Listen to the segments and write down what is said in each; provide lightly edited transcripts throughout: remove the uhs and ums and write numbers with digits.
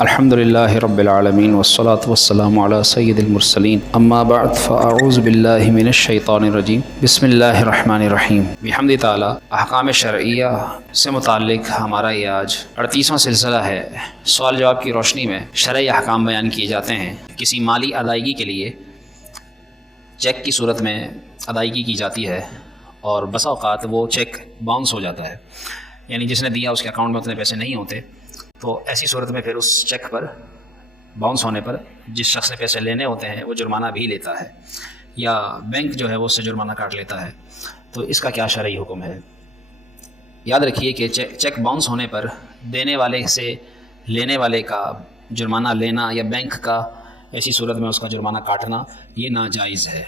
الحمد للہ رب العالمین والصلاة والسلام علی سید المرسلین اما بعد فاعوذ باللہ من الشیطان الرجیم بسم اللہ الرحمن الرحیم بحمد تعالی احکام شرعیہ سے متعلق ہمارا یہ آج 38واں سلسلہ ہے۔ سوال جواب کی روشنی میں شرعی احکام بیان کیے جاتے ہیں۔ کسی مالی ادائیگی کے لیے چیک کی صورت میں ادائیگی کی جاتی ہے اور بسا اوقات وہ چیک باؤنس ہو جاتا ہے، یعنی جس نے دیا اس کے اکاؤنٹ میں اتنے پیسے نہیں ہوتے، تو ایسی صورت میں پھر اس چیک پر باؤنس ہونے پر جس شخص نے پیسے لینے ہوتے ہیں وہ جرمانہ بھی لیتا ہے، یا بینک جو ہے وہ اس سے جرمانہ کاٹ لیتا ہے۔ تو اس کا کیا شرعی حکم ہے؟ یاد رکھیے کہ چیک باؤنس ہونے پر دینے والے سے لینے والے کا جرمانہ لینا یا بینک کا ایسی صورت میں اس کا جرمانہ کاٹنا یہ ناجائز ہے،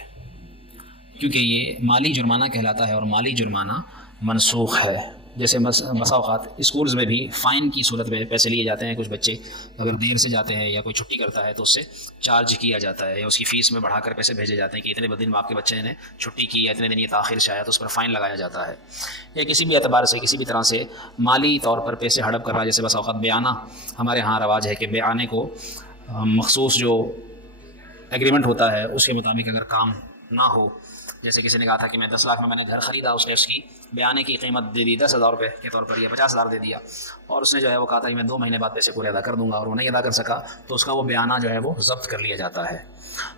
کیونکہ یہ مالی جرمانہ کہلاتا ہے اور مالی جرمانہ منسوخ ہے۔ جیسے بسا اوقات اسکولز میں بھی فائن کی صورت میں پیسے لیے جاتے ہیں۔ کچھ بچے اگر دیر سے جاتے ہیں یا کوئی چھٹی کرتا ہے تو اس سے چارج کیا جاتا ہے، یا اس کی فیس میں بڑھا کر پیسے بھیجے جاتے ہیں کہ اتنے دن آپ کے بچے نے چھٹی کی یا اتنے دن یہ تاخیر سے آیا تو اس پر فائن لگایا جاتا ہے، یا کسی بھی اعتبار سے کسی بھی طرح سے مالی طور پر پیسے ہڑپ کر رہا ہے۔ جیسے بسا اوقات بیانہ، ہمارے ہاں رواج ہے کہ بیانے کو مخصوص جو ایگریمنٹ ہوتا ہے اس کے مطابق اگر کام نہ ہو، جیسے کسی نے کہا تھا کہ میں 10 لاکھ میں نے گھر خریدا، اس نے اس کی بیانے کی قیمت دے دی 10,000 روپے کے طور پر یا 50,000 دے دیا، اور اس نے جو ہے وہ کہا تھا کہ میں 2 مہینے بعد پیسے پورے ادا کر دوں گا، اور وہ نہیں ادا کر سکا تو اس کا وہ بیانہ جو ہے وہ ضبط کر لیا جاتا ہے۔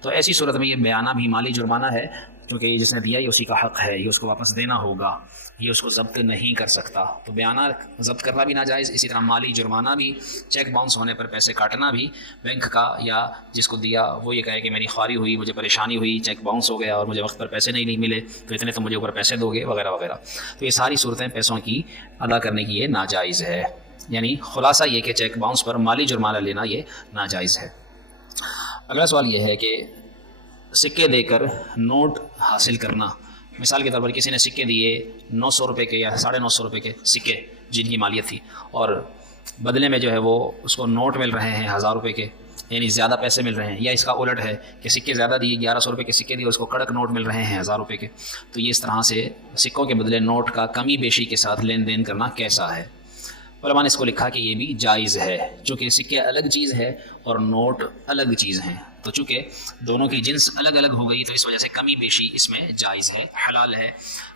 تو ایسی صورت میں یہ بیانہ بھی مالی جرمانہ ہے، کیونکہ یہ جس نے دیا یہ اسی کا حق ہے، یہ اس کو واپس دینا ہوگا، یہ اس کو ضبط نہیں کر سکتا۔ تو بیانہ ضبط کرنا بھی ناجائز، اسی طرح مالی جرمانہ بھی، چیک باؤنس ہونے پر پیسے کاٹنا بھی بینک کا، یا جس کو دیا وہ یہ کہے کہ میری خواری ہوئی، مجھے پریشانی ہوئی، چیک باؤنس ہو گیا اور مجھے وقت پر پیسے نہیں ملے تو اتنے تو مجھے اوپر پیسے دو گے وغیرہ وغیرہ۔ تو یہ ساری صورتیں پیسوں کی ادا کرنے کی یہ ناجائز ہے، یعنی خلاصہ یہ کہ چیک باؤنس پر مالی جرمانہ لینا یہ ناجائز ہے۔ اگلا سوال یہ ہے کہ سکے دے کر نوٹ حاصل کرنا۔ مثال کے طور پر کسی نے سکے دیے 900 روپے کے یا 950 روپے کے سکے جن کی مالیت تھی، اور بدلے میں جو ہے وہ اس کو نوٹ مل رہے ہیں 1000 روپے کے، یعنی زیادہ پیسے مل رہے ہیں، یا اس کا الٹ ہے کہ سکے زیادہ دیے 1100 روپے کے سکے دیے، اس کو کڑک نوٹ مل رہے ہیں 1000 روپے کے۔ تو یہ اس طرح سے سکوں کے بدلے نوٹ کا کمی بیشی کے ساتھ لین دین کرنا کیسا ہے؟ علماء نے اس کو لکھا کہ یہ بھی جائز ہے، چونکہ سکے الگ چیز ہے اور نوٹ الگ چیز ہیں، تو چونکہ دونوں کی جنس الگ الگ ہو گئی تو اس وجہ سے کمی بیشی اس میں جائز ہے، حلال ہے۔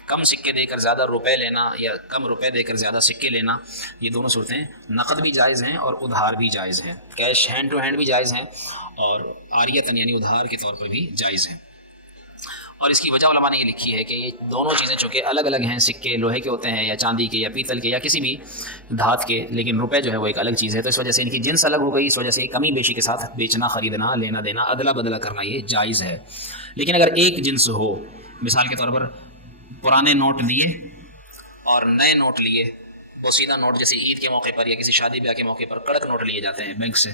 کم سکے دے کر زیادہ روپے لینا یا کم روپے دے کر زیادہ سکے لینا، یہ دونوں صورتیں نقد بھی جائز ہیں اور ادھار بھی جائز ہیں، کیش ہینڈ ٹو ہینڈ بھی جائز ہیں اور عاریتاً یعنی ادھار کے طور پر بھی جائز ہیں۔ اور اس کی وجہ علماء نے یہ لکھی ہے کہ یہ دونوں چیزیں چونکہ الگ الگ ہیں، سکے لوہے کے ہوتے ہیں یا چاندی کے یا پیتل کے یا کسی بھی دھات کے، لیکن روپے جو ہے وہ ایک الگ چیز ہے، تو اس وجہ سے ان کی جنس الگ ہو گئی، اس وجہ سے کمی بیشی کے ساتھ بیچنا، خریدنا، لینا دینا، ادلا بدلا کرنا یہ جائز ہے۔ لیکن اگر ایک جنس ہو، مثال کے طور پر پرانے نوٹ لیے اور نئے نوٹ لیے، بوسیدہ نوٹ جیسے عید کے موقع پر یا کسی شادی بیاہ کے موقع پر کڑک نوٹ لیے جاتے ہیں بینک سے،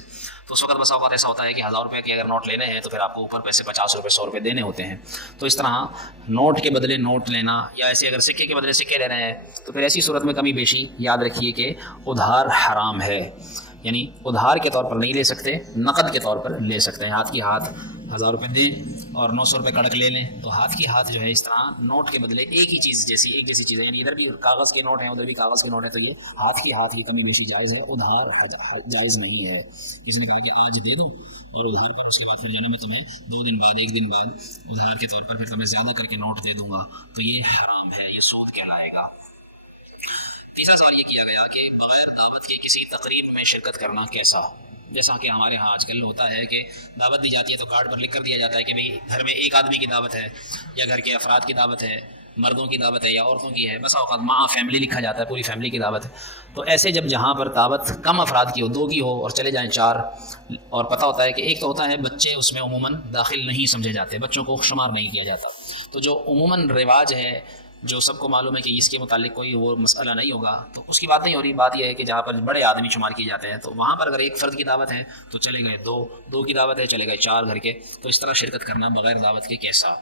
تو اس وقت بسا اوقات ایسا ہوتا ہے کہ 1000 روپے کے اگر نوٹ لینے ہیں تو پھر آپ کو اوپر پیسے 50 روپے 100 روپے دینے ہوتے ہیں۔ تو اس طرح نوٹ کے بدلے نوٹ لینا، یا ایسے اگر سکے کے بدلے سکے لے رہے ہیں تو پھر ایسی صورت میں کمی بیشی یاد رکھیے کہ ادھار حرام ہے، یعنی ادھار کے طور پر نہیں لے سکتے، نقد کے طور پر لے سکتے ہیں۔ ہاتھ کی ہاتھ 1000 روپے دیں اور 900 روپے کڑک لے لیں، تو ہاتھ کی ہاتھ جو ہے اس طرح نوٹ کے بدلے ایک ہی چیز جیسی ایک جیسی چیز ہے، یعنی ادھر بھی کاغذ کے نوٹ ہیں ادھر بھی کاغذ کے نوٹ ہیں، تو یہ ہاتھ کی ہاتھ یہ کمی بیشی جائز ہے، ادھار جائز نہیں ہے۔ کسی نے کہا کہ آج دے دوں اور ادھار پر اس کے بعد پھر جو ہے میں تمہیں 2 دن بعد 1 دن بعد ادھار کے طور پر پھر تمہیں زیادہ کر کے نوٹ دے دوں گا، تو یہ حرام ہے، یہ سود کہلائے گا۔ تیسرا سوال یہ کیا گیا کہ بغیر دعوت کے کسی تقریب میں شرکت کرنا کیسا؟ جیسا کہ ہمارے ہاں آج کل ہوتا ہے کہ دعوت دی جاتی ہے تو کارڈ پر لکھ کر دیا جاتا ہے کہ بھئی گھر میں ایک آدمی کی دعوت ہے، یا گھر کے افراد کی دعوت ہے، مردوں کی دعوت ہے یا عورتوں کی ہے، بس اوقات ماں فیملی لکھا جاتا ہے، پوری فیملی کی دعوت ہے۔ تو ایسے جب جہاں پر دعوت کم افراد کی ہو، 2 کی ہو اور چلے جائیں 4، اور پتہ ہوتا ہے کہ ایک تو ہوتا ہے بچے اس میں عموماً داخل نہیں سمجھے جاتے، بچوں کو شمار نہیں کیا جاتا، تو جو عموماً رواج ہے جو سب کو معلوم ہے کہ اس کے متعلق کوئی وہ مسئلہ نہیں ہوگا، تو اس کی بات نہیں ہو رہی۔ بات یہ ہے کہ جہاں پر بڑے آدمی شمار کیے جاتے ہیں تو وہاں پر اگر ایک فرد کی دعوت ہے تو چلے گئے 2 کی دعوت ہے چلے گئے 4 گھر کے، تو اس طرح شرکت کرنا بغیر دعوت کے کیسا؟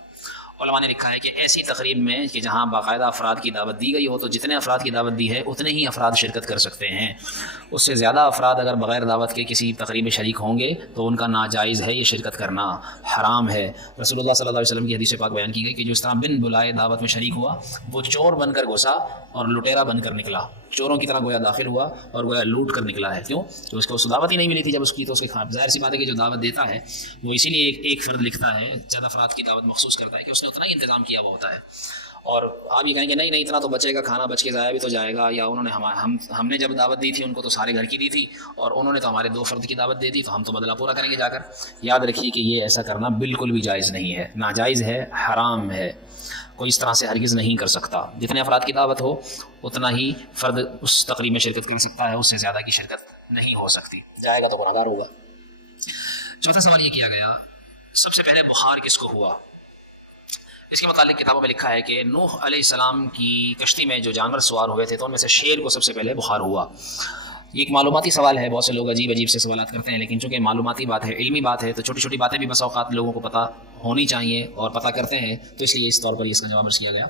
علماء نے لکھا ہے کہ ایسی تقریب میں کہ جہاں باقاعدہ افراد کی دعوت دی گئی ہو تو جتنے افراد کی دعوت دی ہے اتنے ہی افراد شرکت کر سکتے ہیں، اس سے زیادہ افراد اگر بغیر دعوت کے کسی تقریب میں شریک ہوں گے تو ان کا ناجائز ہے، یہ شرکت کرنا حرام ہے۔ رسول اللہ صلی اللہ علیہ وسلم کی حدیث پاک بیان کی گئی کہ جو اس طرح بن بلائے دعوت میں شریک ہوا وہ چور بن کر گھسا اور لٹیرا بن کر نکلا، چوروں کی طرح گویا داخل ہوا اور گویا لوٹ کر نکلا ہے. کیوں؟ کہ اس کو دعوت ہی نہیں ملی تھی. جب اس کی تو اس کے ظاہر سی بات ہے کہ جو دعوت دیتا ہے وہ اسی لیے ایک فرد لکھتا ہے، چند افراد کی دعوت مخصوص کرتا ہے کہ اس نے اتنا ہی انتظام کیا ہوا ہوتا ہے. اور آپ یہ کہیں گے نہیں اتنا تو بچے گا، کھانا بچ کے ضائع بھی تو جائے گا، یا انہوں نے ہم نے جب دعوت دی تھی ان کو تو سارے گھر کی دی تھی اور انہوں نے تو ہمارے 2 فرد کی دعوت دے دی تو ہم تو بدلہ پورا کریں گے جا کر. یاد رکھیے کہ یہ ایسا کرنا بالکل بھی جائز نہیں ہے، ناجائز ہے، حرام ہے. کوئی اس طرح سے ہرگز نہیں کر سکتا. جتنے افراد کی دعوت ہو اتنا ہی فرد اس تقریب میں شرکت کر سکتا ہے، اس سے زیادہ کی شرکت نہیں ہو سکتی. جائے گا تو گنہگار ہوگا. چوتھا سوال یہ کیا گیا، سب سے پہلے بخار کس کو ہوا؟ اس کے متعلق کتابوں میں لکھا ہے کہ نوح علیہ السلام کی کشتی میں جو جانور سوار ہوئے تھے تو ان میں سے شیر کو سب سے پہلے بخار ہوا. یہ ایک معلوماتی سوال ہے، بہت سے لوگ عجیب سے سوالات کرتے ہیں، لیکن چونکہ معلوماتی بات ہے، علمی بات ہے، تو چھوٹی چھوٹی باتیں بھی بس اوقات لوگوں کو پتہ ہونی چاہیے اور پتہ کرتے ہیں، تو اس لیے اس طور پر اس کا جواب کیا گیا.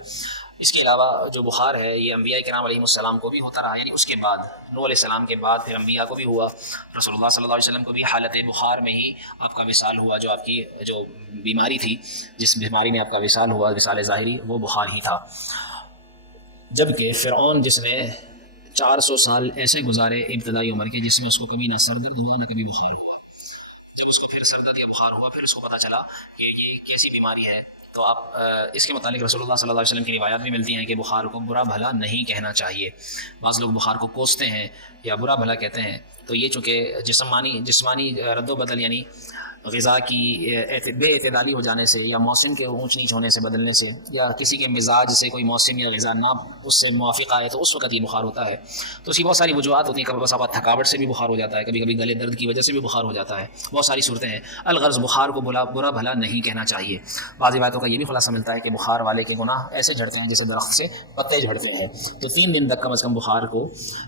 اس کے علاوہ جو بخار ہے یہ انبیاء کرام علیہ السلام کو بھی ہوتا رہا، یعنی اس کے بعد نوح علیہ السلام کے بعد پھر انبیاء کو بھی ہوا. رسول اللہ صلی اللہ علیہ وسلم کو بھی حالت بخار میں ہی آپ کا وصال ہوا. جو آپ کی جو بیماری تھی، جس بیماری میں آپ کا وصال ہوا، وصال ظاہری، وہ بخار ہی تھا. جبکہ فرعون جس نے 400 سال ایسے گزارے ابتدائی عمر کے جس میں اس کو کبھی نہ سر درد ہوا نہ کبھی بخار ہوا. جب اس کو پھر سر درد یا بخار ہوا پھر اس کو پتہ چلا کہ یہ کیسی بیماری ہے، تو آپ اس کے متعلق رسول اللہ صلی اللہ علیہ وسلم کی روایات بھی ملتی ہیں کہ بخار کو برا بھلا نہیں کہنا چاہیے. بعض لوگ بخار کو کوستے ہیں یا برا بھلا کہتے ہیں، تو یہ چونکہ جسمانی رد و بدل، یعنی غذا کی بے اعتدالی ہو جانے سے یا موسم کے اونچ نیچ ہونے سے بدلنے سے یا کسی کے مزاج سے کوئی موسم یا غذا نہ اس سے موافق آئے تو اس وقت یہ بخار ہوتا ہے. تو اس کی بہت ساری وجوہات ہوتی ہیں. کبھی بس تھکاوٹ سے بھی بخار ہو جاتا ہے، کبھی کبھی گلے درد کی وجہ سے بھی بخار ہو جاتا ہے، بہت ساری صورتیں ہیں. الغرض بخار کو برا بھلا نہیں کہنا چاہیے. بعض روایتوں کا یہ بھی خلاصہ ملتا ہے کہ بخار والے کے گناہ ایسے جھڑتے ہیں جیسے درخت سے پتے جھڑتے ہیں. تو 3 دن تک کم از کم بخار کو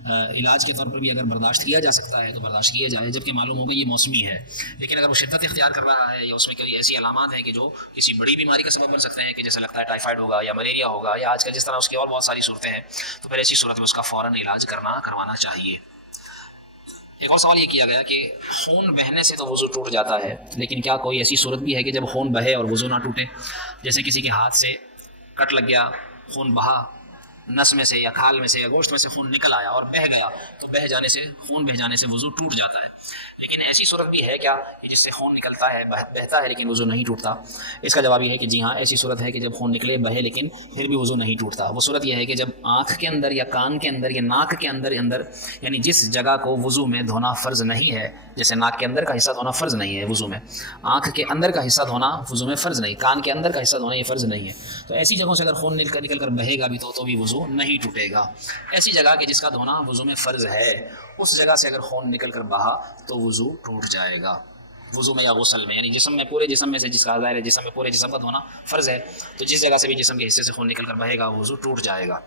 علاج کے طور پر بھی اگر برداشت کیا جا سکتا ہے تو برداشت کیا جائے، جبکہ معلوم ہوگا یہ موسمی ہے. لیکن اگر وہ شدت اختیار کر رہا ہے یا اس میں کوئی ایسی علامات ہیں کہ جو کسی بڑی بیماری کا سبب بن سکتے ہیں، کہ جیسے لگتا ہے ٹائیفائڈ ہوگا یا ملیریا ہوگا یا آج کل جس طرح اس کی اور بہت ساری صورتیں ہیں، تو پھر ایسی صورت میں اس کا فوراً علاج کروانا چاہیے. ایک اور سوال یہ کیا گیا کہ خون بہنے سے تو وضو ٹوٹ جاتا ہے، لیکن کیا کوئی ایسی صورت بھی ہے کہ جب خون بہے اور وضو نہ ٹوٹے؟ جیسے کسی کے ہاتھ سے کٹ لگ گیا، خون بہا، نس میں سے یا کھال میں سے یا گوشت میں سے خون نکل آیا اور بہہ گیا، تو خون بہہ جانے سے وضو ٹوٹ جاتا ہے. لیکن ایسی صورت بھی ہے کیا جس سے خون نکلتا ہے، بہتا ہے لیکن وضو نہیں ٹوٹتا؟ اس کا جواب یہ ہے کہ جی ہاں، ایسی صورت ہے کہ جب خون نکلے بہے لیکن پھر بھی وضو نہیں ٹوٹتا. وہ صورت یہ ہے کہ جب آنکھ کے اندر یا کان کے اندر یا ناک کے اندر یعنی جس جگہ کو وضو میں دھونا فرض نہیں ہے، جیسے ناک کے اندر کا حصہ دھونا فرض نہیں ہے وضو میں، آنکھ کے اندر کا حصہ دھونا وضو میں فرض نہیں، کان کے اندر کا حصہ دھونا یہ فرض نہیں ہے، تو ایسی جگہوں سے اگر خون نکل کر بہے گا بھی تو بھی وضو نہیں ٹوٹے گا. ایسی جگہ کہ جس کا دھونا وضو میں فرض ہے، اس جگہ سے اگر خون نکل کر بہا تو وضو ٹوٹ جائے گا. وضو میں یا غسل میں، یعنی جسم میں، پورے جسم میں سے، جس کا ظاہر ہے جسم میں پورے جسم کا دھونا فرض ہے، تو جس جگہ سے بھی جسم کے حصے سے خون نکل کر بہے گا وضو ٹوٹ جائے گا.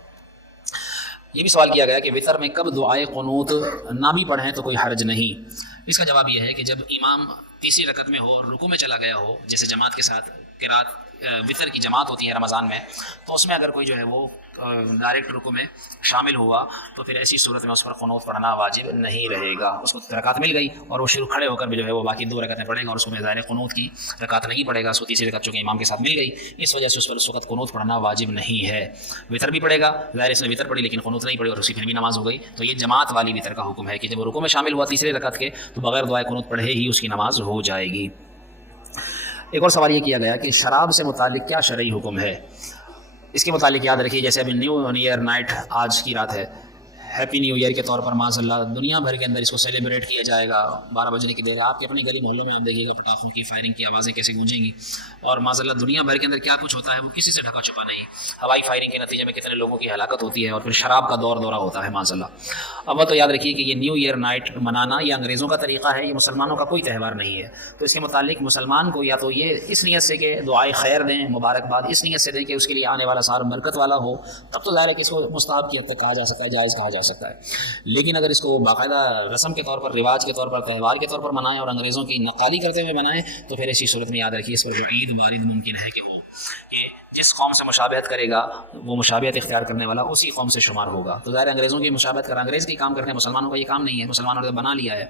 یہ بھی سوال کیا گیا کہ وطر میں کب دعائے قنوت نہ بھی پڑھیں تو کوئی حرج نہیں. اس کا جواب یہ ہے کہ جب امام تیسری رکعت میں ہو، رکوع میں چلا گیا ہو، جیسے جماعت کے ساتھ قرات وطر کی جماعت ہوتی ہے رمضان میں، تو اس میں اگر کوئی جو ہے وہ ڈائریکٹ رکوع میں شامل ہوا تو پھر ایسی صورت میں اس پر قنوت پڑھنا واجب نہیں رہے گا. اس کو رکعت مل گئی اور وہ شروع کھڑے ہو کر بھی جو ہے وہ باقی 2 رکعتیں پڑھے گا اور اس کو ظاہر قنوت کی رکعت نہیں پڑھے گا. اس کو تیسری رکعت چونکہ امام کے ساتھ مل گئی، اس وجہ سے اس پر اس وقت قنوت پڑھنا واجب نہیں ہے. وطر بھی پڑھے گا، ظاہر اس نے وطر پڑھی لیکن قنوت نہیں پڑھی اور اسی پھر بھی نماز ہو گئی. تو یہ جماعت والی وطر کا حکم ہے کہ جب وہ رکوع میں شامل ہوا تیسری رکعت کے تو بغیر دعائے قنوت پڑھے ہی اس کی نماز ہو جائے گی. ایک اور سوال یہ کیا گیا کہ شراب سے متعلق کیا شرعی حکم ہے؟ اس کے متعلق یاد رکھیے جیسے ابھی نیو ایئر نائٹ آج کی رات ہے، ہیپی نیو ایئر کے طور پر ماذ اللہ دنیا بھر کے اندر اس کو سیلیبریٹ کیا جائے گا 12 بجنے کی دیر. آپ کے اپنے گلی محلوں میں آپ دیکھیے گا پٹاخوں کی فائرنگ کی آوازیں کیسے گونجیں گی، اور ماذ اللہ دنیا بھر کے اندر کیا کچھ ہوتا ہے وہ کسی سے ڈھکا چھپا نہیں. ہوائی فائرنگ کے نتیجے میں کتنے لوگوں کی ہلاکت ہوتی ہے، اور پھر شراب کا دورہ ہوتا ہے ماذ اللہ. اب تو یاد رکھیے کہ یہ نیو ایئر نائٹ منانا یہ انگریزوں کا طریقہ ہے، یہ مسلمانوں کا کوئی تہوار نہیں ہے. تو اس کے متعلق مسلمان کو یا تو یہ اس نیت سے کہ دعائے خیر دیں، مبارکباد اس نیت سے دیں کہ اس کے لیے آنے والا سال برکت والا ہو، تب تو ظاہر ہے کہ اس کو مستحب کی حد تک کہا جا سکتا ہے، جائز کہا جا سکتا ہے. لیکن اگر اس کو باقاعدہ رسم کے طور پر، رواج کے طور پر، تہوار کے طور پر منائیں اور انگریزوں کی نقالی کرتے ہوئے منائیں تو پھر ایسی صورت میں یاد رکھیے اس پر جو عید وارد ممکن ہے کہ ہو، کہ جس قوم سے مشابہت کرے گا وہ مشابہت اختیار کرنے والا اسی قوم سے شمار ہوگا. تو ظاہر انگریزوں کی مشابہت انگریز کی کام کرتے ہیں، مسلمانوں کا یہ کام نہیں ہے، مسلمانوں نے بنا لیا ہے.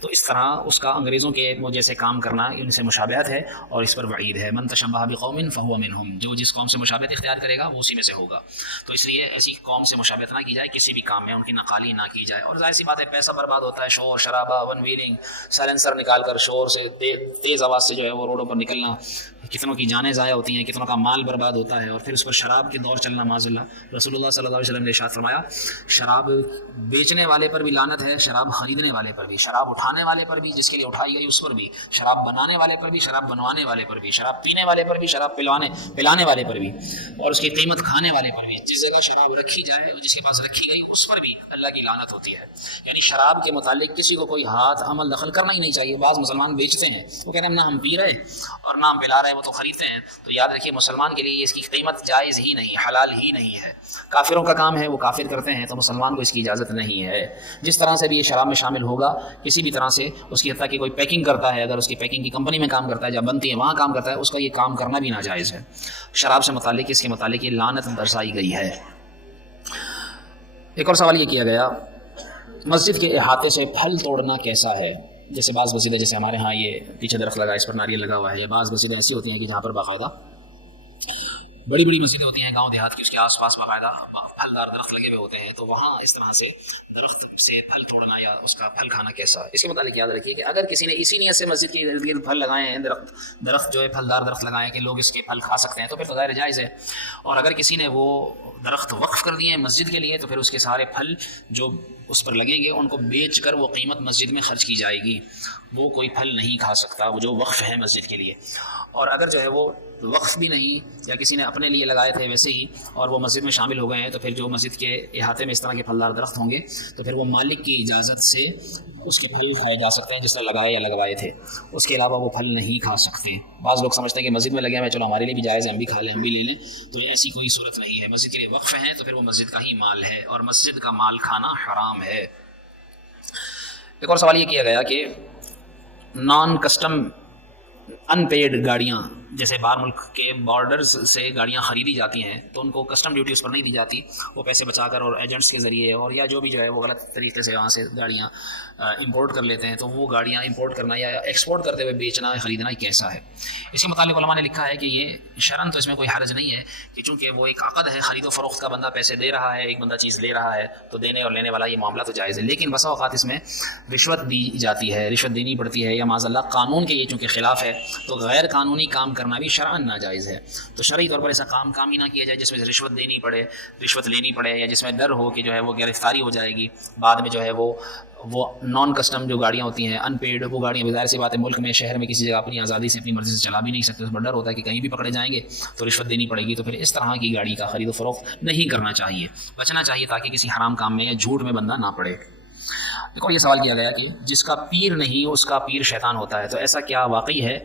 تو اس طرح اس کا انگریزوں کے جیسے کام کرنا ان سے مشابہت ہے اور اس پر وعید ہے. من تشبہ بقوم فہو منہم، جو جس قوم سے مشابہت اختیار کرے گا وہ اسی میں سے ہوگا. تو اس لیے ایسی قوم سے مشابہت نہ کی جائے کسی بھی کام میں، ان کی نقالی نہ کی جائے. اور ظاہر سی بات ہے پیسہ برباد ہوتا ہے، شور شرابہ، ون ویلنگ، سائلنسر نکال کر شور سے تیز آواز سے جو ہے وہ روڈوں پر نکلنا، کتنوں کی جانیں ضائع ہوتی ہیں، کتنوں کا مال برباد ہوتا ہے. اور پھر اس پر شراب کے دور چلنا معاذ اللہ. رسول اللہ صلی اللہ علیہ وسلم نے ارشاد فرمایا شراب بیچنے والے پر بھی لعنت ہے، شراب خریدنے والے پر بھی، شراب اٹھانے والے پر بھی جس کے لیے اٹھائی گئی اس پر بھی، شراب بنانے والے پر بھی، شراب بنوانے والے پر بھی، شراب پینے والے پر بھی، شراب پلانے والے پر بھی، اور اس کی قیمت کھانے والے پر بھی. جس جگہ شراب رکھی جائے جس کے پاس رکھی گئی اس پر بھی اللہ کی لعنت ہوتی ہے. یعنی شراب کے متعلق کسی کو کوئی ہاتھ عمل دخل کرنا ہی نہیں چاہیے. بعض مسلمان بیچتے ہیں، وہ کہتے ہیں نہ ہم پی رہے اور نہ ہم پلا رہے، وہ تو خریدتے ہیں. تو یاد رکھیے مسلمان کے لیے اس کی قیمت جائز ہی نہیں، حلال ہی نہیں ہے. کافروں کا کام ہے، وہ کافر کرتے ہیں، تو مسلمان کو اس کی اجازت نہیں ہے. جس طرح سے بھی یہ شراب میں شامل ہوگا کسی بھی طرح سے اس کی، حتیٰ کہ کوئی پیکنگ کرتا ہے، اگر اس کی پیکنگ کی کمپنی میں کام کرتا ہے، جب بنتی ہے وہاں کام کرتا ہے، اس کا یہ کام کرنا بھی ناجائز ہے. شراب سے متعلق اس کے متعلق یہ لعنت برسائی گئی ہے. ایک اور سوال یہ کیا گیا مسجد کے احاطے سے پھل توڑنا کیسا ہے؟ جیسے بعض مسجدیں، جیسے ہمارے ہاں یہ پیچھے درخت لگا ہے اس پر ناریل لگا ہوا ہے، بعض مسجدیں ایسی ہوتی ہیں کہ جہاں پر باقاعدہ بڑی بڑی مسجدیں ہوتی ہیں گاؤں دیہات کی، اس کے آس پاس باقاعدہ پھلدار درخت لگے ہوئے ہوتے ہیں، تو وہاں اس طرح سے درخت سے پھل توڑنا یا اس کا پھل کھانا کیسا؟ اس کے متعلق یاد رکھیے کہ اگر کسی نے اسی نیت سے مسجد کے ارد گرد پھل لگائے ہیں، درخت جو ہے پھلدار درخت لگائے ہیں کہ لوگ اس کے پھل کھا سکتے ہیں، تو پھر تو ظاہر جائز ہے. اور اگر کسی نے وہ درخت وقف کر دیے ہیں مسجد کے لیے، تو پھر اس کے سارے پھل جو اس پر لگیں گے ان کو بیچ کر وہ قیمت مسجد میں خرچ کی جائے گی. وہ کوئی پھل نہیں کھا سکتا وہ جو وقف ہے مسجد کے لیے. اور اگر جو ہے وہ وقف بھی نہیں یا کسی نے اپنے لیے لگائے تھے ویسے ہی اور وہ مسجد میں شامل ہو گئے ہیں، تو پھر جو مسجد کے احاطے میں اس طرح کے پھلدار درخت ہوں گے تو پھر وہ مالک کی اجازت سے اس کے پھل کھائے جا سکتے ہیں جس طرح لگائے یا لگوائے تھے. اس کے علاوہ وہ پھل نہیں کھا سکتے. بعض لوگ سمجھتے ہیں کہ مسجد میں لگے ہوئے چلو ہمارے لیے بھی جائز ہے، ہم بھی کھا لیں، ہم بھی لے لیں، تو ایسی کوئی صورت نہیں ہے. مسجد کے لیے وقف ہیں تو پھر وہ مسجد کا ہی مال ہے اور مسجد کا مال کھانا حرام ہے. ایک اور سوال یہ کیا گیا کہ نان کسٹم ان پیڈ گاڑیاں، جیسے باہر ملک کے بارڈرز سے گاڑیاں خریدی جاتی ہیں تو ان کو کسٹم ڈیوٹی اس پر نہیں دی جاتی، وہ پیسے بچا کر اور ایجنٹس کے ذریعے اور یا جو بھی جو ہے وہ غلط طریقے سے وہاں سے گاڑیاں امپورٹ کر لیتے ہیں، تو وہ گاڑیاں امپورٹ کرنا یا ایکسپورٹ کرتے ہوئے بیچنا خریدنا کیسا ہے؟ اس کے متعلق علماء نے لکھا ہے کہ یہ شرعاً تو اس میں کوئی حرج نہیں ہے کہ چونکہ وہ ایک عقد ہے خرید و فروخت کا، بندہ پیسے دے رہا ہے، ایک بندہ چیز لے رہا ہے، تو دینے اور لینے والا یہ معاملہ تو جائز ہے. لیکن بسا اوقات اس میں رشوت دی جاتی ہے، رشوت دینی پڑتی ہے، یا معاذ اللہ قانون کے یہ چونکہ خلاف ہے تو غیر قانونی کام کرنا بھی شرعاً ناجائز ہے. تو شرعی طور پر ایسا کام ہی نہ کیا جائے جس میں رشوت دینی پڑے، رشوت لینی پڑے، یا جس میں ڈر ہو کہ جو ہے وہ گرفتاری ہو جائے گی بعد میں. جو ہے وہ نان کسٹم جو گاڑیاں ہوتی ہیں ان پیڈ، وہ گاڑیاں ظاہر سی بات ہے ملک میں شہر میں کسی جگہ اپنی آزادی سے اپنی مرضی سے چلا بھی نہیں سکتے، اس پر ڈر ہوتا ہے کہ کہیں بھی پکڑے جائیں گے تو رشوت دینی پڑے گی. تو پھر اس طرح کی گاڑی کا خرید و فروخت نہیں کرنا چاہیے، بچنا چاہیے تاکہ کسی حرام کام میں یا جھوٹ میں بندہ نہ پڑے. دیکھو یہ سوال کیا گیا کہ جس کا پیر نہیں اس کا پیر شیطان ہوتا ہے، تو ایسا کیا واقعی ہے؟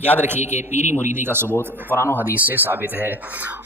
یاد رکھیے کہ پیری مریدی کا ثبوت قرآن و حدیث سے ثابت ہے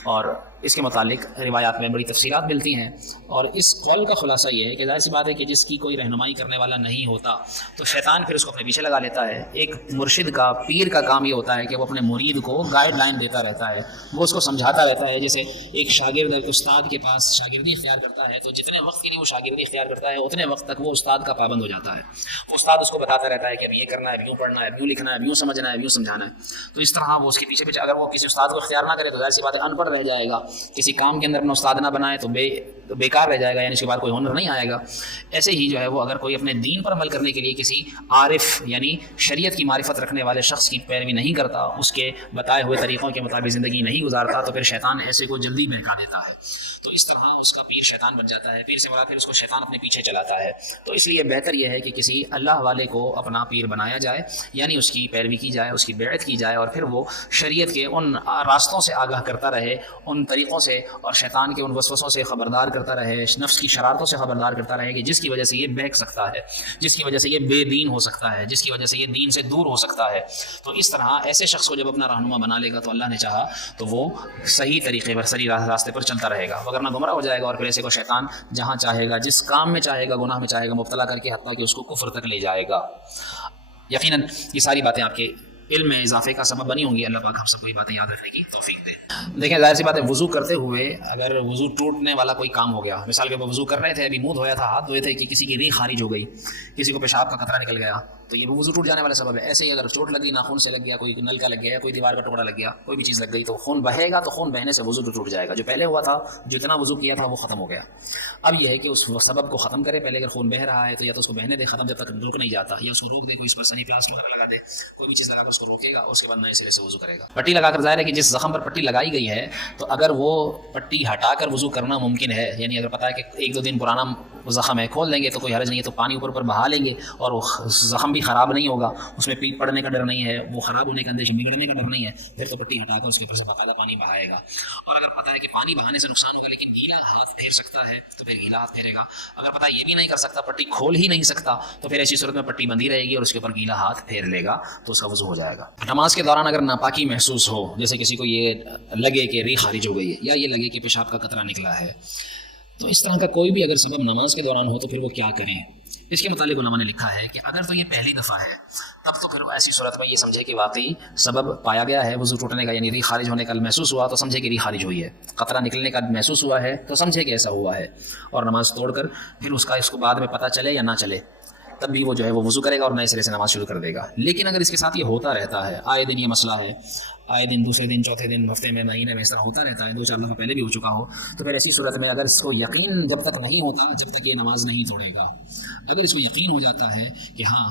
اور اس کے متعلق روایات میں بڑی تفصیلات ملتی ہیں. اور اس قول کا خلاصہ یہ ہے کہ ظاہر سی بات ہے کہ جس کی کوئی رہنمائی کرنے والا نہیں ہوتا تو شیطان پھر اس کو اپنے پیچھے لگا لیتا ہے. ایک مرشد کا، پیر کا کام یہ ہوتا ہے کہ وہ اپنے مرید کو گائیڈ لائن دیتا رہتا ہے، وہ اس کو سمجھاتا رہتا ہے. جیسے ایک شاگرد ایک استاد کے پاس شاگردی اختیار کرتا ہے تو جتنے وقت کے لیے وہ شاگردی اختیار کرتا ہے اتنے وقت تک وہ استاد کا پابند ہو جاتا ہے. وہ استاد اس کو بتاتا رہتا ہے کہ اب یہ کرنا ہے، اب یوں پڑھنا ہے، اب یوں لکھنا ہے، اب یوں سمجھنا ہے، اب یوں سمجھانا ہے. تو اس طرح وہ اس کے پیچھے اگر وہ کسی استاد کو اختیار نہ کرے تو ظاہر سی بات ہے ان پڑھ رہ جائے گا. کسی کام کے اندر اپنا استاد نہ بنائے تو بیکار رہ جائے گا، یعنی اس کے بعد کوئی ہنر نہیں آئے گا. ایسے ہی جو ہے وہ اگر کوئی اپنے دین پر عمل کرنے کے لیے کسی عارف یعنی شریعت کی معرفت رکھنے والے شخص کی پیروی نہیں کرتا، اس کے بتائے ہوئے طریقوں کے مطابق زندگی نہیں گزارتا، تو پھر شیطان ایسے کو جلدی بہکا دیتا ہے. تو اس طرح اس کا پیر شیطان بن جاتا ہے. پیر سے مراد پھر اس کو شیطان اپنے پیچھے چلاتا ہے. تو اس لیے بہتر یہ ہے کہ کسی اللہ والے کو اپنا پیر بنایا جائے، یعنی اس کی پیروی کی جائے، اس کی بیعت کی جائے، اور پھر وہ شریعت کے ان راستوں سے آگاہ کرتا رہے، ان طریقوں سے اور شیطان کے ان وسوسوں سے خبردار کرتا رہے، نفس کی شرارتوں سے خبردار کرتا رہے کہ جس کی وجہ سے یہ بہک سکتا ہے، جس کی وجہ سے یہ بے دین ہو سکتا ہے، جس کی وجہ سے یہ دین سے دور ہو سکتا ہے. تو اس طرح ایسے شخص کو جب اپنا رہنما بنا لے گا تو اللہ نے چاہا تو وہ صحیح طریقے پر، صحیح راستے پر چلتا رہے گا، وگرنہ گمراہ ہو جائے گا. اور پھر ایسے کو شیطان جہاں چاہے گا، جس کام میں چاہے گا، گناہ میں چاہے گا مبتلا کر کے، حتیٰ کہ اس کو کفر تک لے جائے گا. یقیناً یہ ساری باتیں آپ کے علم میں اضافے کا سبب بنی ہوں گی۔ اللہ پاک ہم سب کو یہ باتیں یاد رکھنے کی توفیق دے۔ دیکھیں ظاہر سی بات ہے، وضو کرتے ہوئے اگر وضو ٹوٹنے والا کوئی کام ہو گیا، مثال کے طور پر وضو کر رہے تھے، ابھی منہ دھویا تھا، ہاتھ دھوئے تھے، کہ کسی کی ریح خارج ہو گئی، کسی کو پیشاب کا قطرہ نکل گیا، تو یہ بھی وضو ٹوٹ جانے والا سبب ہے۔ ایسے ہی اگر چوٹ لگی، ناخن سے لگ گیا، کوئی نل کا لگ گیا، کوئی دیوار کا ٹکڑا لگ گیا، کوئی بھی چیز لگ گئی تو خون بہے گا، تو خون بہنے سے وضو ٹوٹ جائے گا۔ جو پہلے ہوا تھا، جتنا وضو کیا تھا وہ ختم ہو گیا۔ اب یہ ہے کہ اس سبب کو ختم کرے پہلے۔ اگر خون بہ رہا ہے تو یا تو اس کو بہنے دے ختم جب تک رک نہیں جاتا، یا اس کو روک دے، کوئی اس پر سنی پلاسٹ وغیرہ لگا دے، کوئی بھی چیز لگا کر اس کو روکے گا، اس کے بعد نئے سرے سے وضو کرے گا۔ پٹی لگا کر ظاہر ہے کہ جس زخم پر پٹی لگائی گئی ہے تو اگر وہ پٹی ہٹا کر وضو کرنا ممکن ہے، یعنی اگر پتہ ہے کہ 1-2 دن پرانا زخم ہے، کھول دیں گے تو کوئی حرج نہیں ہے، تو پانی اوپر بہا لیں گے اور وہ زخم بھی خراب نہیں ہوگا، اس میں پیپ پڑنے کا ڈر نہیں ہے، وہ خراب ہونے کا اندیشہ، بگڑنے کا ڈر نہیں ہے، پھر تو پٹی ہٹا کر اس کے اوپر سے باقاعدہ پانی بہائے گا۔ اور اگر پتہ ہے کہ پانی بہانے سے نقصان ہوگا لیکن گیلا ہاتھ پھیر سکتا ہے تو پھر گیلا ہاتھ پھیرے گا۔ اگر پتہ یہ بھی نہیں کر سکتا، پٹی کھول ہی نہیں سکتا، تو پھر ایسی صورت میں پٹی بندھی رہے گی اور اس کے اوپر گیلا ہاتھ پھیر لے گا تو اس کا وضو ہو جائے گا۔ نماز کے دوران اگر ناپاکی محسوس ہو، جیسے کسی کو یہ لگے کہ ریح خارج ہو گئی ہے، یا یہ لگے کہ پیشاب کا قطرہ نکلا ہے، تو اس طرح کا کوئی بھی اگر سبب نماز کے دوران ہو تو پھر وہ کیا کریں؟ اس کے متعلق علماء نے لکھا ہے کہ اگر تو یہ پہلی دفعہ ہے تب تو پھر ایسی صورت میں یہ سمجھے کہ واقعی سبب پایا گیا ہے وضو ٹوٹنے کا، یعنی ریح خارج ہونے کا محسوس ہوا تو سمجھے کہ ریح خارج ہوئی ہے، قطرہ نکلنے کا محسوس ہوا ہے تو سمجھے کہ ایسا ہوا ہے، اور نماز توڑ کر پھر اس کو بعد میں پتہ چلے یا نہ چلے تب بھی وہ جو ہے وہ وضو کرے گا اور نئے سرے سے نماز شروع کر دے گا۔ لیکن اگر اس کے ساتھ یہ ہوتا رہتا ہے، آئے دن یہ مسئلہ ہے، آئے دن، دوسرے دن، چوتھے دن، ہفتے میں، مہینے میں اس طرح ہوتا رہتا ہے، 2-4 دفعہ پہلے بھی ہو چکا ہو، تو پھر ایسی صورت میں اگر اس کو یقین جب تک نہیں ہوتا، جب تک یہ نماز نہیں توڑے گا، اگر اس کو یقین ہو جاتا ہے کہ ہاں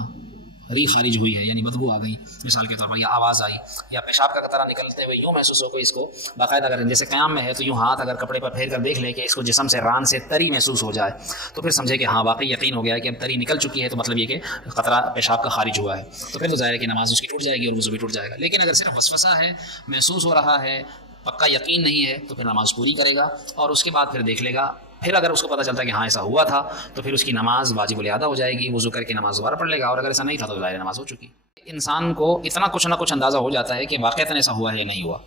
ریح خارج ہوئی ہے، یعنی بدبو آ گئی مثال کے طور پر، یا آواز آئی، یا پیشاب کا قطرہ نکلتے ہوئے یوں محسوس ہو کوئی اس کو باقاعدہ، اگر جیسے قیام میں ہے تو یوں ہاتھ اگر کپڑے پر پھیر کر دیکھ لے کہ اس کو جسم سے ران سے تری محسوس ہو جائے، تو پھر سمجھے کہ ہاں واقعی یقین ہو گیا ہے کہ اب تری نکل چکی ہے، تو مطلب یہ کہ قطرہ پیشاب کا خارج ہوا ہے، تو پھر تو ظاہر ہے کہ نماز اس کی ٹوٹ جائے گی اور وضو بھی ٹوٹ جائے گا۔ لیکن اگر صرف وسوسہ ہے، محسوس ہو رہا ہے، پکا یقین نہیں ہے، تو پھر نماز پوری کرے گا اور اس کے بعد پھر دیکھ لے گا، پھر اگر اس کو پتہ چلتا ہے کہ ہاں ایسا ہوا تھا تو پھر اس کی نماز واجب الادا ہو جائے گی، وضو کر کے نماز دوبارہ پڑھ لے گا، اور اگر ایسا نہیں تھا تو ظاہر نماز ہو چکی۔ انسان کو اتنا کچھ نہ کچھ اندازہ ہو جاتا ہے کہ واقعتاً ایسا ہوا ہے یا نہیں ہوا،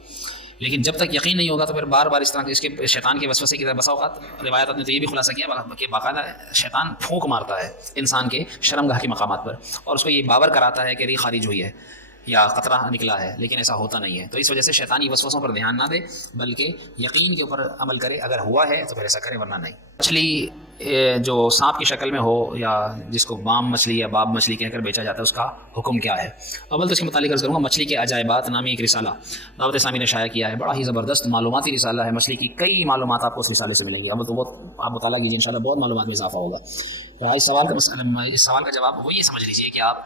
لیکن جب تک یقین نہیں ہوگا تو پھر بار بار اس طرح کے اس کے شیطان کے وسوسے کی طرح بسا اوقات روایات نے تو یہ بھی خلاصہ کیا کہ باقاعدہ شیطان پھونک مارتا ہے انسان کے شرمگاہ کے مقامات پر اور اس کو یہ باور کراتا ہے کہ ریح خارج ہوئی ہے یا قطرہ نکلا ہے، لیکن ایسا ہوتا نہیں ہے۔ تو اس وجہ سے شیطانی وسوسوں پر دھیان نہ دے بلکہ یقین کے اوپر عمل کرے، اگر ہوا ہے تو پھر ایسا کرے ورنہ نہیں۔ مچھلی جو سانپ کی شکل میں ہو یا جس کو بام مچھلی یا باب مچھلی کہہ کر بیچا جاتا ہے، اس کا حکم کیا ہے؟ اول تو اس کے متعلق عرض کروں گا، مچھلی کے عجائبات نامی ایک رسالہ دعوت اسلامی نے شائع کیا ہے، بڑا ہی زبردست معلوماتی رسالہ ہے، مچھلی کی کئی معلومات آپ کو اس رسالے سے ملیں گی۔ اول تو بہت آپ مطالعہ کیجیے، انشاءاللہ بہت معلومات میں اضافہ ہوگا۔ اس سوال کا جواب وہ یہ سمجھ لیجیے کہ آپ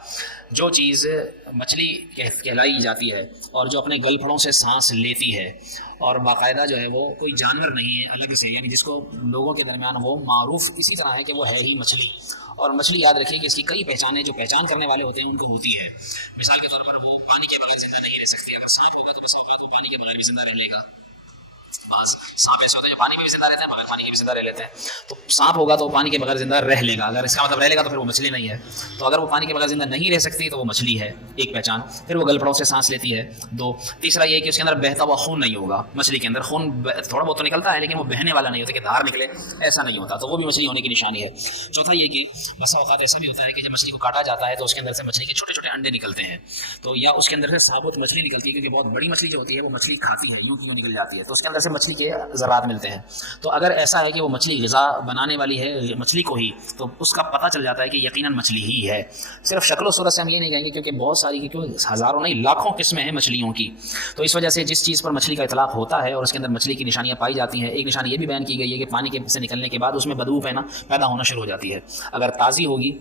جو چیز مچھلی کہلائی جاتی ہے اور جو اپنے گل پھڑوں سے سانس لیتی ہے اور باقاعدہ جو ہے وہ کوئی جانور نہیں ہے الگ سے، یعنی جس کو لوگوں کے درمیان وہ معروف اسی طرح ہے کہ وہ ہے ہی مچھلی، اور مچھلی یاد رکھیے کہ اس کی کئی پہچانیں جو پہچان کرنے والے ہوتے ہیں ان کو ہوتی ہے۔ مثال کے طور پر وہ پانی کے بغیر زندہ نہیں رہ سکتی، اگر سانپ ہوگا تو بس اوقات وہ پانی کے بغیر بھی زندہ رہ لے گا، بعض سانپ ایسے ہوتے ہیں جو پانی میں بھی زندہ رہتے ہیں، بغیر پانی کے بھی زندہ رہ لیتے ہیں، تو سانپ ہوگا تو وہ پانی کے بغیر زندہ رہ لے گا، اگر اس کا مطلب رہ لے گا تو پھر وہ مچھلی نہیں ہے۔ تو اگر وہ پانی کے بغیر زندہ نہیں رہ سکتی تو وہ مچھلی ہے، ایک پہچان۔ پھر وہ گل پھڑوں سے سانس لیتی ہے، 2۔ تیسرا یہ کہ اس کے اندر بہتا ہوا خون نہیں ہوگا، مچھلی کے اندر خون تھوڑا بہت تو نکلتا ہے لیکن وہ بہنے والا نہیں ہوتا کہ دھار نکلے، ایسا نہیں ہوتا، تو وہ بھی مچھلی ہونے کی نشانی ہے۔ چوتھا یہ کہ بسا اوقات ایسا بھی ہوتا ہے کہ جب مچھلی کو کاٹا جاتا ہے تو اس کے اندر سے مچھلی کے چھوٹے چھوٹے انڈے نکلتے ہیں، تو یا اس کے اندر سے ثابت مچھلی نکلتی ہے، کیونکہ بہت بڑی مچھلی جو ہوتی ہے وہ مچھلی کھاتی ہے، یوں نکل جاتی ہے، تو اس کے اندر سے مچھلی کے ذرات ملتے ہیں۔ تو اگر ایسا ہے کہ وہ مچھلی غذا بنانے والی ہے مچھلی کو ہی، تو اس کا پتہ چل جاتا ہے کہ یقیناً مچھلی ہی ہے۔ صرف شکل و صورت سے ہم یہ نہیں کہیں گے، کیونکہ بہت ساری، کیونکہ ہزاروں نہیں لاکھوں قسمیں ہیں مچھلیوں کی، تو اس وجہ سے جس چیز پر مچھلی کا اطلاق ہوتا ہے اور اس کے اندر مچھلی کی نشانیاں پائی جاتی ہیں، ایک نشانی یہ بھی بیان کی گئی ہے کہ پانی کے سے نکلنے کے بعد اس میں بدبو پیدا ہونا شروع ہو جاتی ہے، اگر تازی ہوگی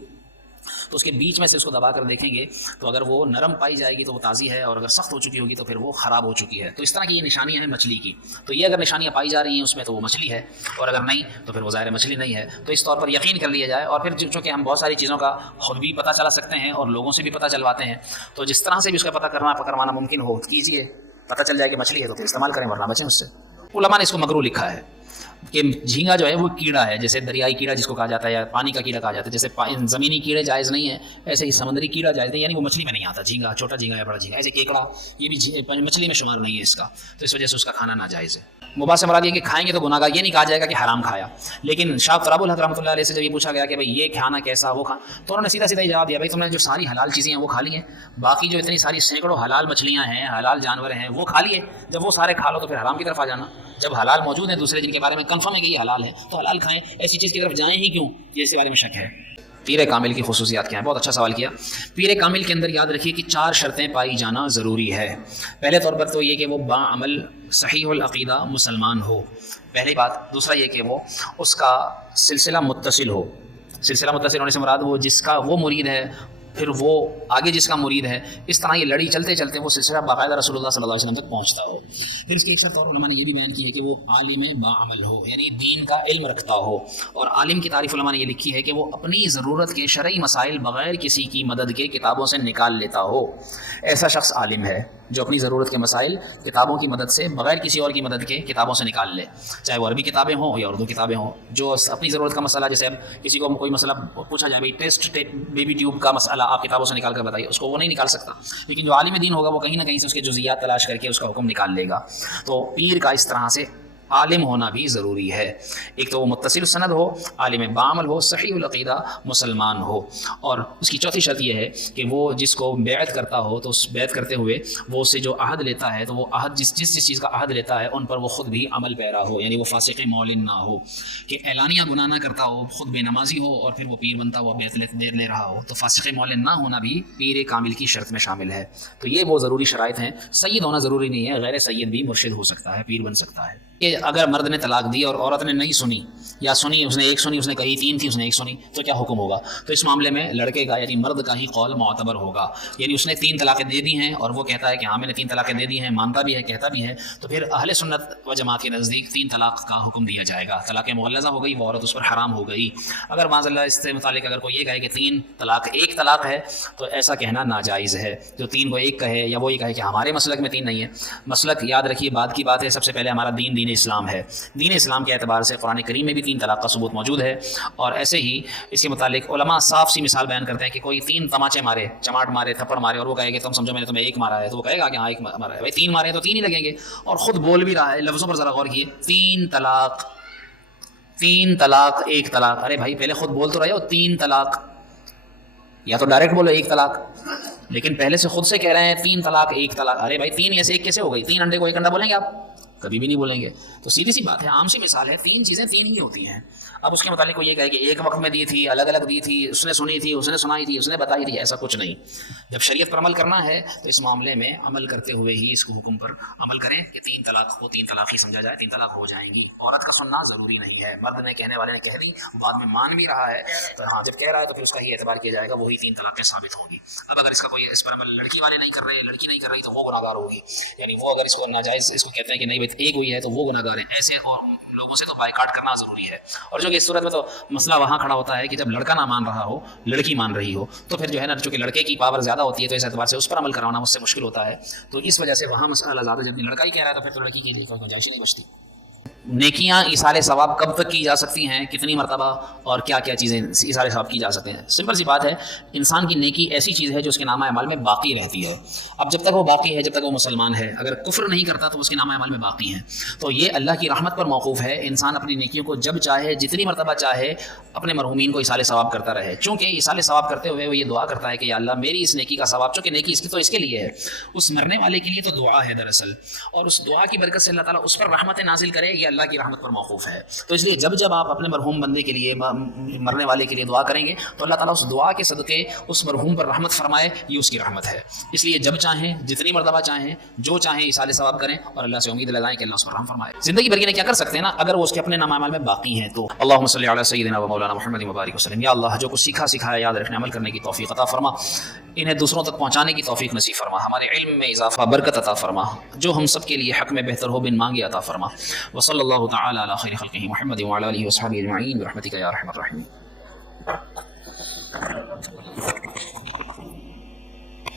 تو اس کے بیچ میں سے اس کو دبا کر دیکھیں گے تو اگر وہ نرم پائی جائے گی تو وہ تازی ہے، اور اگر سخت ہو چکی ہوگی تو پھر وہ خراب ہو چکی ہے۔ تو اس طرح کی یہ نشانیاں ہیں مچھلی کی، تو یہ اگر نشانیاں پائی جا رہی ہیں اس میں تو وہ مچھلی ہے، اور اگر نہیں تو پھر وہ ظاہر مچھلی نہیں ہے۔ تو اس طور پر یقین کر لیا جائے، اور پھر چونکہ ہم بہت ساری چیزوں کا خود بھی پتہ چلا سکتے ہیں اور لوگوں سے بھی پتہ چلواتے ہیں، تو جس طرح سے بھی اس کا پتہ کروانا ممکن ہو کیجیے، پتہ چل جائے کہ مچھلی ہے تو پھر استعمال کریں ورنہ بچیں اس سے۔ علماء نے اس کو مکروہ لکھا ہے کہ جھینگا جو ہے وہ کیڑا ہے، جیسے دریائی کیڑا جس کو کہا جاتا ہے یا پانی کا کیڑا کہا جاتا ہے، جیسے زمینی کیڑے جائز نہیں ہے ایسے ہی سمندری کیڑا جائز نہیں، یعنی وہ مچھلی میں نہیں آتا، جھینگا چھوٹا جھینگا یا بڑا جھینگا، ایسے کیکڑا یہ بھی مچھلی میں شمار نہیں ہے اس کا، تو اس وجہ سے اس کا کھانا ناجائز ہے۔ مباح سے مراد یہ کہ کھائیں گے تو گناہگار، یہ نہیں کہا جائے گا کہ حرام کھایا. لیکن شاہ تراب الحق رحمۃ اللہ علیہ سے جب یہ پوچھا گیا کہ بھائی یہ کھانا کیسا، وہ کھانا، تو انہوں نے سیدھا سیدھا جواب دیا بھائی تم نے جو ساری حلال چیزیں ہیں وہ کھا لی ہیں، باقی جو اتنی ساری سینکڑوں حلال مچھلیاں ہیں، حلال جانور ہیں، وہ کھا لیے. جب وہ سارے کھا لو تو پھر حرام کی طرف آ جانا. جب حلال موجود ہیں دوسرے جن کے بارے میں کنفرم ہے کہ یہ حلال ہے تو حلال کھائیں، ایسی چیز کی طرف جائیں ہی کیوں، یہ اس کے بارے میں شک ہے. پیر کامل کی خصوصیات کیا ہیں؟ بہت اچھا سوال کیا. پیر کامل کے اندر یاد رکھیے کہ 4 شرطیں پائی جانا ضروری ہے. پہلے طور پر تو یہ کہ وہ باعمل صحیح العقیدہ مسلمان ہو، پہلی بات. دوسرا یہ کہ وہ اس کا سلسلہ متصل ہو. سلسلہ متصل ہونے سے مراد وہ جس کا وہ مرید ہے پھر وہ آگے جس کا مرید ہے، اس طرح یہ لڑی چلتے چلتے وہ سلسلہ باقاعدہ رسول اللہ صلی اللہ علیہ وسلم تک پہنچتا ہو. پھر اس کی ایک شرط اور علماء نے یہ بھی بیان کی ہے کہ وہ عالم باعمل ہو، یعنی دین کا علم رکھتا ہو. اور عالم کی تعریف علماء نے یہ لکھی ہے کہ وہ اپنی ضرورت کے شرعی مسائل بغیر کسی کی مدد کے کتابوں سے نکال لیتا ہو. ایسا شخص عالم ہے جو اپنی ضرورت کے مسائل کتابوں کی مدد سے بغیر کسی اور کی مدد کے کتابوں سے نکال لے، چاہے وہ عربی کتابیں ہوں یا اردو کتابیں ہوں. جو اپنی ضرورت کا مسئلہ، جیسے اب کسی کو کوئی مسئلہ پوچھا جائے، ٹیسٹ بیبی ٹیوب کا مسئلہ آپ کتابوں سے نکال کر بتائیے، اس کو وہ نہیں نکال سکتا. لیکن جو عالم دین ہوگا وہ کہیں نہ کہیں سے اس کے جزئیات تلاش کر کے اس کا حکم نکال لے گا. تو پیر کا اس طرح سے عالم ہونا بھی ضروری ہے. ایک تو وہ متصل سند ہو، عالم باعمل ہو، صحیح العقیدہ مسلمان ہو. اور اس کی چوتھی شرط یہ ہے کہ وہ جس کو بیعت کرتا ہو تو اس بیعت کرتے ہوئے وہ اس سے جو عہد لیتا ہے تو وہ عہد جس چیز کا عہد لیتا ہے ان پر وہ خود بھی عمل پیرا ہو، یعنی وہ فاسق معلن نہ ہو کہ اعلانیہ گناہ نہ کرتا ہو، خود بے نمازی ہو اور پھر وہ پیر بنتا ہوا بیعت لے رہا ہو. تو فاسق معلن نہ ہونا بھی پیر کامل کی شرط میں شامل ہے. تو یہ وہ ضروری شرائط ہیں. سید ہونا ضروری نہیں ہے، غیر سید بھی مرشد ہو سکتا ہے، پیر بن سکتا ہے. کہ اگر مرد نے طلاق دی اور عورت نے نہیں سنی، یا سنی اس نے ایک سنی، اس نے کہی 3 تھی اس نے ایک سنی، تو کیا حکم ہوگا؟ تو اس معاملے میں لڑکے کا یعنی مرد کا ہی قول معتبر ہوگا. یعنی اس نے 3 طلاقیں دے دی ہیں اور وہ کہتا ہے کہ ہاں میں نے 3 طلاقیں دے دی ہیں، مانتا بھی ہے کہتا بھی ہے، تو پھر اہل سنت و جماعت کے نزدیک 3 طلاق کا حکم دیا جائے گا. طلاق مغلظہ ہو گئی، وہ عورت اس پر حرام ہو گئی. اگر معاذ اللہ اس سے متعلق اگر کوئی یہ کہے کہ 3 طلاق 1 طلاق ہے تو ایسا کہنا ناجائز ہے. جو 3 کو 1 کہے یا وہ یہ کہے کہ ہمارے مسلک میں 3 نہیں ہے. مسلک یاد رکھیے بات کی بات ہے، سب سے پہلے ہمارا دین اسلام ہے. دین اسلام کے اعتبار سے قرآن کریم میں بھی 3 طلاق کا ثبوت موجود ہے. اور ایسے ہی اس کے متعلق علماء صاف سی مثال بیان کرتے ہیں کہ کوئی 3 تماچے مارے، چماٹ مارے، تھپڑ مارے اور وہ کہے کہ تم سمجھو میں نے تمہیں 1 مارا ہے، تو وہ کہے گا کہ ہاں 1 مارا ہے. بھائی 3 مارے تو 3 ہی لگیں گے. اور خود بول بھی رہا ہے، لفظوں پر ذرا غور کیے، 3 طلاق 1 طلاق. ارے بھائی پہلے خود بول تو رہے ہو 3 طلاق، یا تو ڈائریکٹ بولو 1 طلاق، لیکن پہلے سے خود سے کہہ رہے ہیں 3 طلاق 1 طلاق. ارے بھائی 3 ایسے 1 کیسے ہو گئی؟ 3 انڈے کو 1 انڈا بولیں گے آپ؟ کبھی بھی نہیں بولیں گے. تو سیدھی سی بات ہے، عام سی مثال ہے، 3 چیزیں 3 ہی ہوتی ہیں. اب اس کے متعلق کوئی یہ کہے کہ ایک وقت میں دی تھی، الگ الگ دی تھی، اس نے سنی تھی، اس نے سنائی تھی، اس نے بتائی تھی، ایسا کچھ نہیں. جب شریعت پر عمل کرنا ہے تو اس معاملے میں عمل کرتے ہوئے ہی اس کو حکم پر عمل کریں کہ 3 طلاق کو 3 طلاق ہی سمجھا جائے، 3 طلاق ہو جائیں گی. عورت کا سننا ضروری نہیں ہے. مرد نے کہنے والے نے کہہ دی، بعد میں مان بھی رہا ہے تو ہاں جب کہہ رہا ہے تو پھر اس کا ہی اعتبار کیا جائے گا، وہی 3 طلاقیں ثابت ہوگی. اب اگر اس کا کوئی اس پر عمل لڑکی والے نہیں کر رہے، لڑکی نہیں کر رہی تو وہ گناہگار ہوگی. یعنی وہ اگر اس کو ناجائز اس کو کہتے ہیں کہ نہیں بھائی 1 ہوئی ہے تو وہ گناہگار ہے. ایسے اور لوگوں سے تو بائیکاٹ کرنا ضروری ہے. اور جو کہ اس صورت میں تو مسئلہ وہاں کھڑا ہوتا ہے کہ جب لڑکا نہ مان رہا ہو، لڑکی مان رہی ہو، تو پھر جو ہے نا، چونکہ لڑکے کی پاور زیادہ ہوتی ہے تو اس اعتبار سے اس پر عمل کرانا مجھ سے مشکل ہوتا ہے. تو اس وجہ سے وہاں مسئلہ زیادہ، جب لڑکا ہی کہہ رہا ہے تو پھر تو لڑکی کی کوئی گنجائش نہیں بچتی. نیکیاں ایصال ثواب کب تک کی جا سکتی ہیں، کتنی مرتبہ، اور کیا کیا چیزیں ایصال ثواب کی جا سکتے ہیں؟ سمپل سی بات ہے، انسان کی نیکی ایسی چیز ہے جو اس کے نامہ اعمال میں باقی رہتی ہے. اب جب تک وہ باقی ہے، جب تک وہ مسلمان ہے، اگر کفر نہیں کرتا تو اس کے نامہ اعمال میں باقی ہیں. تو یہ اللہ کی رحمت پر موقوف ہے. انسان اپنی نیکیوں کو جب چاہے، جتنی مرتبہ چاہے، اپنے مرحومین کو ایصال ثواب کرتا رہے. چونکہ ایصال ثواب کرتے ہوئے وہ یہ دعا کرتا ہے کہ یا اللہ میری اس نیکی کا ثواب، چونکہ نیکی اس کی تو اس کے لیے ہے، اس مرنے والے کے لیے تو دعا ہے دراصل، اور اس دعا کی برکت سے اللہ تعالیٰ اس پر رحمت نازل کرے، یہ اللہ کی رحمت پر موقوف ہے. تو اس لیے جب جب آپ اپنے مرحوم بندے کے لیے، مرنے والے کے لیے دعا کریں گے تو اللہ تعالیٰ اس دعا کے صدقے اس مرحوم پر رحمت فرمائے، یہ اس کی رحمت ہے. اس لیے جب چاہیں، جتنی مرتبہ چاہیں، جو چاہیں ایصال ثواب کریں اور اللہ سے امید لگائیں کہ اللہ اس پر رحم فرمائے. زندگی بھر کے کیا کر سکتے ہیں نا، اگر وہ اس کے اپنے نامہ اعمال میں باقی ہیں تو. اللہم صلی علی سیدنا و مولانا محمد مبارک وسلم. یا اللہ جو کچھ سیکھا سکھایا یاد رکھنے عمل کرنے کی توفیق عطا فرما، انہیں دوسروں تک پہنچانے کی توفیق نصیب فرما، ہمارے علم میں اضافہ برکت عطا فرما، جو ہم سب کے لیے حق میں بہتر ہو بن مانگے عطا فرما. وصلی اللہ تعالی علی خیر خلقہ محمد وعلی آلہ وصحبہ اجمعین برحمتک یا ارحم الراحمین.